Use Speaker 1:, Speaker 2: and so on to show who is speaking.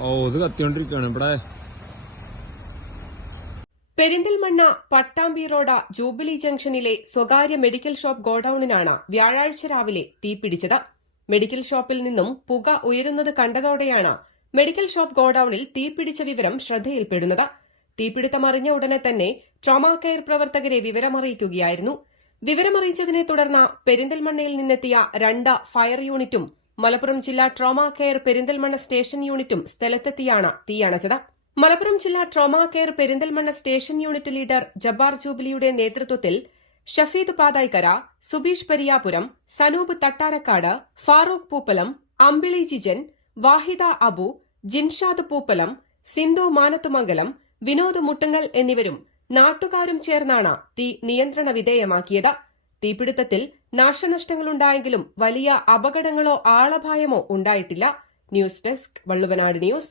Speaker 1: ഓ ഇത് കത്തിക്കൊണ്ടിരിക്കുകയാണ് ഇവിടെ.
Speaker 2: Perinthalmanna Pattambi road jubilee ജംഗ്ഷനിലെ സ്വകാര്യ മെഡിക്കൽ ഷോപ്പ് ഗോഡൌണിനാണ് വ്യാഴാഴ്ച രാവിലെ തീപിടിച്ചത് മെഡിക്കൽ ഷോപ്പിൽ നിന്നും പുക ഉയരുന്നത് കണ്ടതോടെയാണ് മെഡിക്കൽ ഷോപ്പ് ഗോഡൌണിൽ തീപിടിച്ച വിവരം ശ്രദ്ധയിൽപ്പെടുന്നത്. തീപിടുത്തം അറിഞ്ഞ ഉടനെ തന്നെ ട്രോമാ കെയർ പ്രവർത്തകരെ വിവരമറിയിക്കുകയായിരുന്നു. വിവരമറിയിച്ചതിനെ തുടർന്ന് പെരിന്തൽമണ്ണയിൽ നിന്നെത്തിയ രണ്ട് ഫയർ യൂണിറ്റും മലപ്പുറം ജില്ലാ ട്രോമാ കെയർ പെരിന്തൽമണ്ണ സ്റ്റേഷൻ യൂണിറ്റും സ്ഥലത്തെത്തിയാണ് തീയണച്ചത് മലപ്പുറം ജില്ലാ trauma care Perinthalmanna station unit leader Jabbar ജൂബിലിയുടെ നേതൃത്വത്തിൽ ഷഫീദ് പാതായ്ക്കര സുബീഷ് പെരിയാപുരം സനൂപ് തട്ടാരക്കാട് ഫാറൂഖ് പൂപ്പലം അമ്പിളി ജിജൻ വാഹിദ അബു ജിൻഷാദ് പൂപ്പലം സിന്ധു മാനത്തുമംഗലം വിനോദ് മുട്ടുങ്ങൽ എന്നിവരും നാട്ടുകാരും ചേർന്നാണ് തീ നിയന്ത്രണ വിധേയമാക്കിയത്. തീപിടുത്തത്തിൽ നാശനഷ്ടങ്ങളുണ്ടായെങ്കിലും വലിയ അപകടങ്ങളോ ആളപായമോ ഉണ്ടായിട്ടില്ല. News desk Valluvanad news.